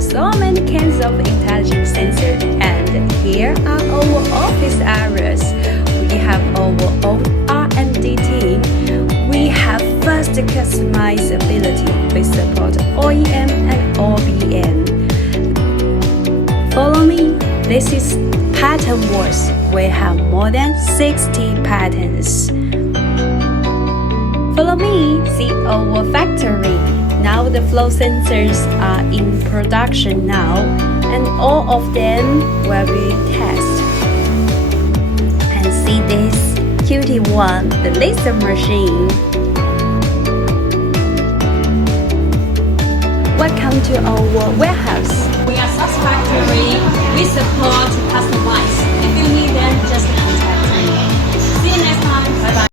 have so many kinds of intelligent sensors, and here are our office areas. We have our own R&D team. We have fast customizability. We support OEM and OBM. Follow me. This is pattern walls. We have more than 60 patents. Follow me. See our factory. Now the flow sensors are in production now, and all of them will be tested. And see this cutie one, the laser machine. Welcome to our warehouse. We are SaaS factory.